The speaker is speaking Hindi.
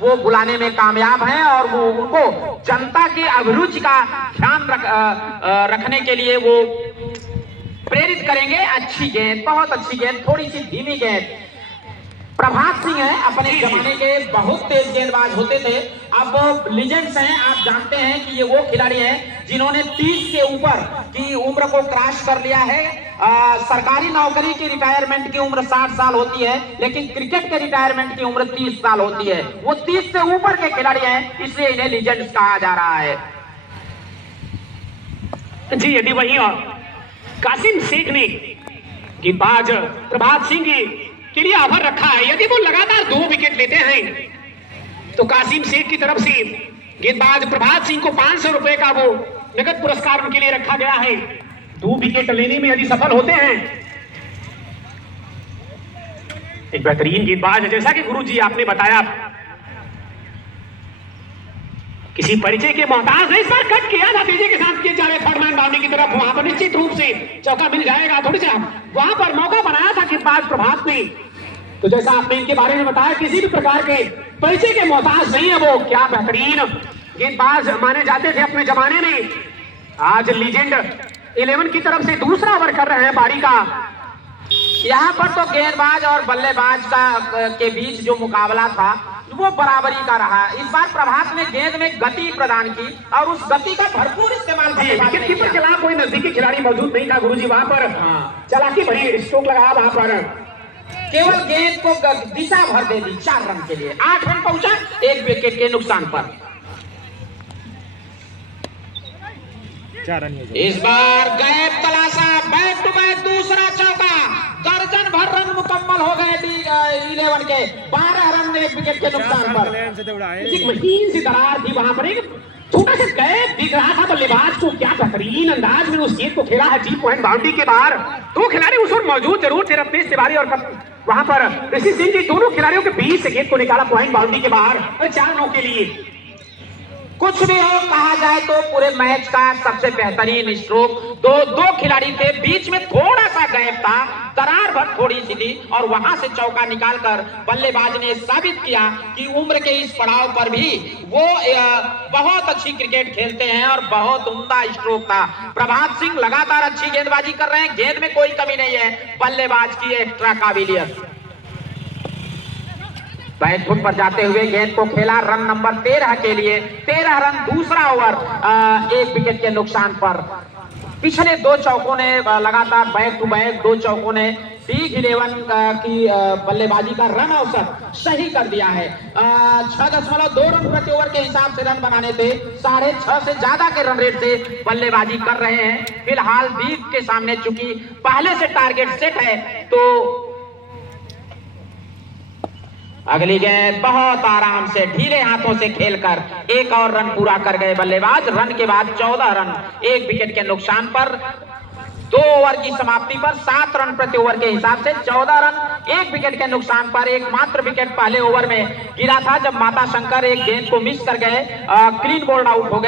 वो बुलाने में कामयाब हैं और वो उनको जनता की अभिरुचि का ध्यान रखने के लिए वो प्रेरित करेंगे। अच्छी गेंद, बहुत अच्छी गेंद, थोड़ी सी धीमी गेंद। प्रभात सिंह है, अपने जमाने के बहुत तेज गेंदबाज होते थे। अब लीजेंड्स हैं, आप जानते हैं कि ये वो खिलाड़ी हैं जिन्होंने 30 के ऊपर की उम्र को क्रॉस कर लिया है। सरकारी नौकरी की रिटायरमेंट की उम्र 60 साल होती है, लेकिन क्रिकेट के रिटायरमेंट की उम्र 30 साल होती है। वो 30 से ऊपर के खिलाड़ी हैं, इसलिए इन्हें लीजेंड्स कहा जा रहा है। जी, यदि वही कासिम शेख ने गेंदबाज प्रभात सिंह के लिए आभार रखा है, यदि वो लगातार 2 विकेट लेते हैं तो कासिम शेख की तरफ से गेंदबाज प्रभात सिंह को 500 रुपए का वो नगद पुरस्कार उनके लिए रखा गया है। 2 विकेट लेने में यदि सफल होते हैं, एक बेहतरीन गेंदबाज है। जैसा कि गुरुजी आपने बताया, किसी परिचय के मोहताज है। इस बार कट किया था तेजी के साथ किए जा रहे थर्ड मैन बाउंड्री की तरफ, वहां पर निश्चित रूप से चौका मिल जाएगा। थोड़ी सा वहां पर मौका बनाया था गेंदबाज प्रभात ने। तो जैसा आपने इनके बारे में बताया, किसी भी प्रकार के परिचय के मोहताज नहीं है वो। क्या बेहतरीन गेंदबाज माने जाते थे अपने जमाने में। आज लीजेंड 11 की तरफ से दूसरा ओवर कर रहे हैं बारी का। यहाँ पर तो गेंदबाज और बल्लेबाज के बीच जो मुकाबला था वो बराबरी का रहा। इस बार प्रभात ने गेंद में गति प्रदान की और उस गति का भरपूर इस्तेमाल किया। विकेट कीपर के खिलाफ कोई नजदीकी खिलाड़ी मौजूद नहीं था गुरुजी। वहां पर चालाकी भरी स्ट्रोक लगाया, वहां पर केवल गेंद को दिशा भर दे दी। 4 रन के लिए 8 रन पहुंचा, 1 विकेट के नुकसान पर। इस बार गैप तलाशा, बैक टू बैक दूसरा चौका, दर्जन भर रन मुकम्मल हो गए 11 के। 12 रन 1 विकेट के नुकसान पर। महीन सी दरार थी वहां पर, एक छोटा सा गैप दिख रहा था बल्लेबाज को। क्या बेहतरीन अंदाज में उस गेंद को खेला है डीप पॉइंट बाउंड्री के बाहर। 2 खिलाड़ी उस वक्त मौजूद जरूर थे, रत्नेश तिवारी और वहां पर ऋषि सिंह जी। दोनों खिलाड़ियों के बीच से गेंद को निकाला पॉइंट बाउंड्री के बाहर 4 रनों के लिए। कुछ भी हो, कहा जाए तो पूरे मैच का सबसे बेहतरीन स्ट्रोक। दो खिलाड़ी के बीच में थोड़ा सा गैप था, दरार भर थोड़ी सी थी और वहां से चौका निकालकर बल्लेबाज ने साबित किया कि उम्र के इस पड़ाव पर भी वो बहुत अच्छी क्रिकेट खेलते हैं और बहुत उम्दा स्ट्रोक था। प्रभात सिंह लगातार अच्छी गेंदबाजी कर रहे हैं, गेंद में कोई कमी नहीं है। बल्लेबाज की एक्स्ट्रा काबिलियत। बैक फुट पर जाते हुए गेंद को खेला रन नंबर 13 के लिए। 13 रन दूसरा ओवर 1 विकेट के नुकसान पर। पिछले 2 चौकों ने लगातार बैक टू बैक 2 चौकों ने बिग 11 की बल्लेबाजी का रन औसत सही कर दिया है। 6.2 रन प्रति ओवर के हिसाब से रन बनाने थे, 6.5 से ज्यादा के रन रेट से बल्लेबाजी कर रहे हैं। फिलहाल बिग के सामने चूंकि पहले से टारगेट सेट है, तो अगली गेंद बहुत आराम से ढीले हाथों से खेलकर 1 और रन पूरा कर गए बल्लेबाज। रन के बाद 14 रन 1 विकेट के नुकसान पर। 2 ओवर की समाप्ति पर 7 रन प्रति ओवर के हिसाब से 14 रन 1 विकेट के नुकसान पर। एकमात्र विकेट पहले ओवर में गिरा था जब माता शंकर एक गेंद को मिस कर गए, क्लीन बोल्ड आउट हो गए।